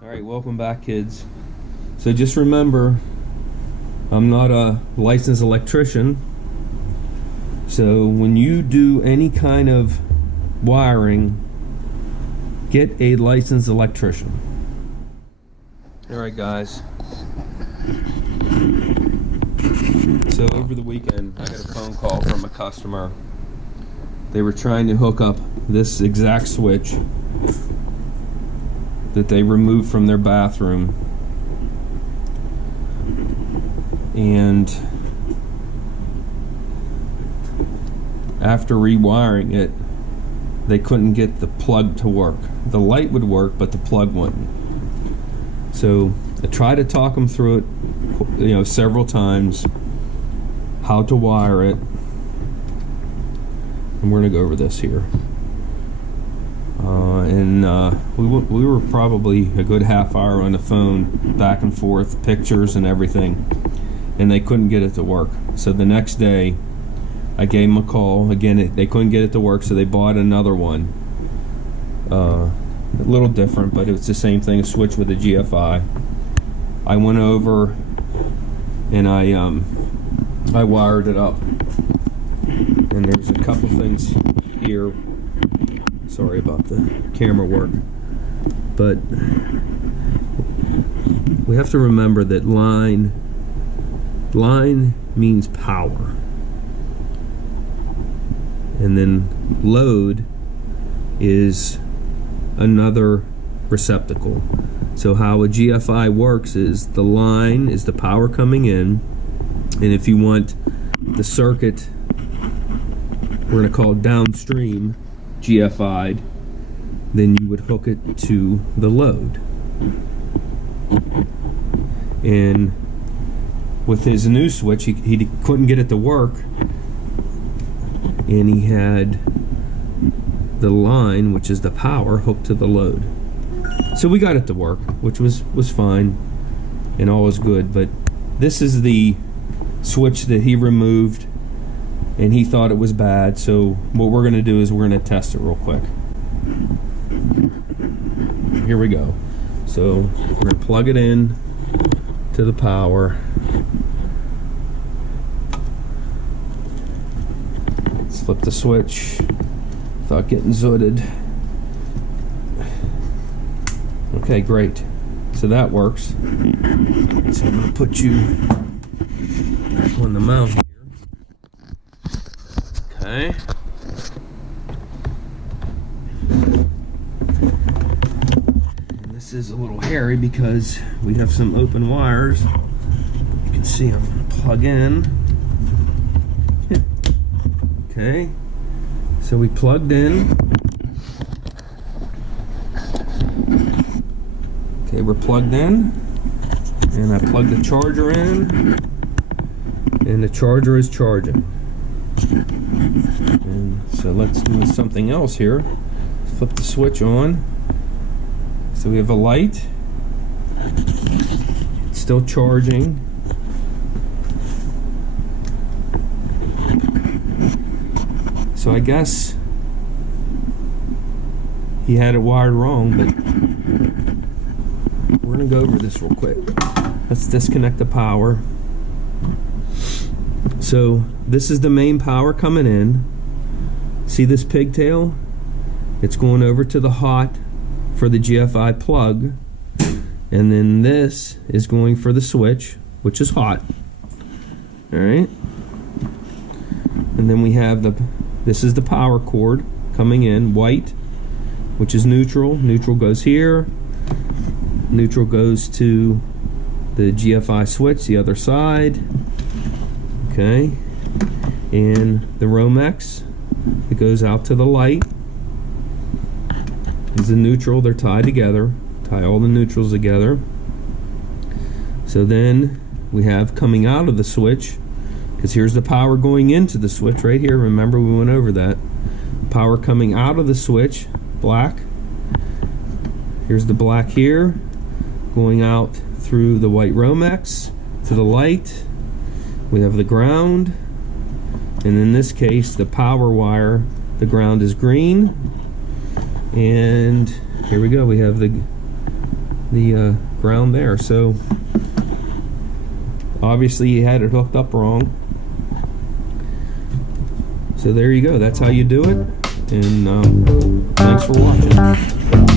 Alright, welcome back, kids. So just remember, I'm not a licensed electrician, so when you do any kind of wiring, get a licensed electrician. Alright guys, so over the weekend I got a phone call from a customer. They were trying to hook up this exact switch that they removed from their bathroom, and after rewiring it, they couldn't get the plug to work. The light would work, but the plug wouldn't. So I tried to talk them through it, several times, how to wire it, and we're gonna go over this here. We were probably a good half hour on the phone, back and forth, pictures and everything, and they couldn't get it to work. So the next day, I gave them a call. Again, they couldn't get it to work, so they bought another one. A little different, but it's the same thing, a switch with a GFI. I went over and I wired it up. And there's a couple things here. Sorry about the camera work. But we have to remember that line means power. And then load is another receptacle. So how a GFI works is the line is the power coming in, and if you want the circuit, we're going to call it downstream GFI'd, then you would hook it to the load. And with his new switch, he couldn't get it to work, and he had the line, which is the power, hooked to the load. So we got it to work, which was fine and all was good. But this is the switch that he removed, and he thought it was bad. So what we're going to do is we're going to test it real quick. Here we go. So we're going to plug it in to the power. Let's flip the switch without getting zooted. Okay, great. So that works. So I'm going to put you back on the mount here. Okay. And this is a little hairy because we have some open wires. You can see I'm going to plug in. Okay. So we plugged in. Okay, we're plugged in, and I plugged the charger in, and the charger is charging. And so let's do something else here. Flip the switch on. So we have a light. It's still charging. So I guess he had it wired wrong, but we're going to go over this real quick. Let's disconnect the power. So this is the main power coming in. See this pigtail? It's going over to the hot for the GFI plug, and then this is going for the switch, which is hot. Alright, and then we have this is the power cord coming in, white, which is neutral. Neutral goes here. Neutral goes to the GFI switch, the other side. Okay, and the Romex that goes out to the light is the neutral. They're tied together. Tie all the neutrals together. So then we have coming out of the switch, because here's the power going into the switch right here. Remember, we went over that. Power coming out of the switch, black. Here's the black here, going out through the white Romex to the light. We have the ground, and in this case the power wire The ground is green, and here we go. We have the ground there. So obviously you had it hooked up wrong. So there you go. That's how you do it. And thanks for watching.